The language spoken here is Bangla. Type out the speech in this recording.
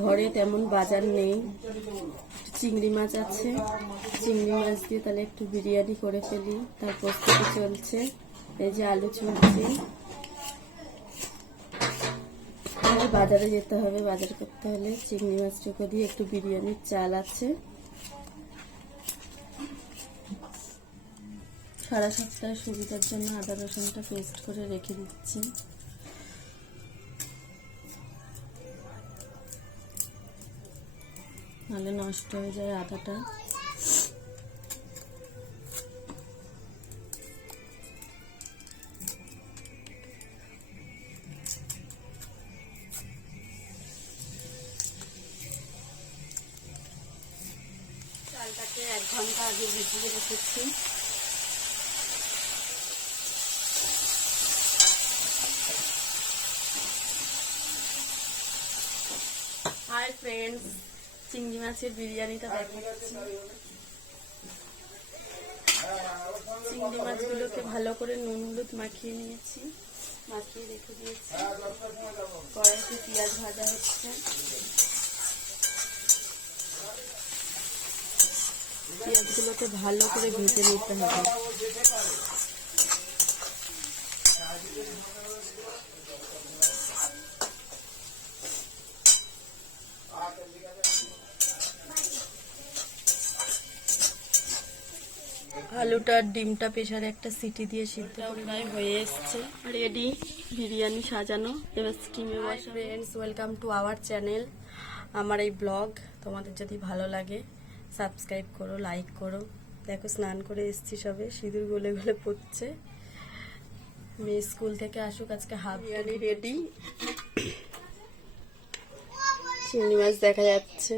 ঘরে তেমন বাজার নেই, চিংড়ি মাছ আছে, চিংড়ি মাছ দিয়ে তাহলে একটু বিরিয়ানি করে ফেলি, তার প্রস্তুতি চলছে। এই যে আলু চুলছি, বাজারে যেতে হবে, বাজার করতে হলে চিংড়ি মাছটুকু দিয়ে একটু বিরিয়ানির চাল আছে। সারা সপ্তাহে সুবিধার জন্য আদা রসুনটা পেস্ট করে রেখে দিচ্ছি। নাহলে নষ্ট হয়ে যায় আদাটা। চালটাকে 1 ঘন্টা আগে ভিজিয়ে রেখেছি। হাই ফ্রেন্ডস, চিংড়ি মাছের বিরিয়ানিটা দেখাচ্ছি। চিংড়ি মাছগুলোকে ভালো করে নুন হলুদ মাখিয়ে নিয়েছি, মাখিয়ে রেখে দিয়েছি। কড়াইতে পেঁয়াজ ভাজা হচ্ছে। পেঁয়াজগুলোকে ভালো করে ভেজে নিতে হবে। আলুটা ডিমটা প্রেসারে একটা সিটি দিয়ে সিদ্ধ করে প্রায় হয়ে এসছে, রেডি বিরিয়ানি সাজানো। এবার স্টিমে বসা। Friends, welcome to our channel. আমার এই ব্লগ তোমাদের যদি ভালো লাগে সাবস্ক্রাইব করো, লাইক করো। দেখো স্নান করে এসছি, সবে সিঁদুর গলে গলে পড়ছে। মেয়ে স্কুল থেকে আসুক, আজকে হাফ বিরিয়ানি রেডি। চিংড়ি মাছ দেখা যাচ্ছে,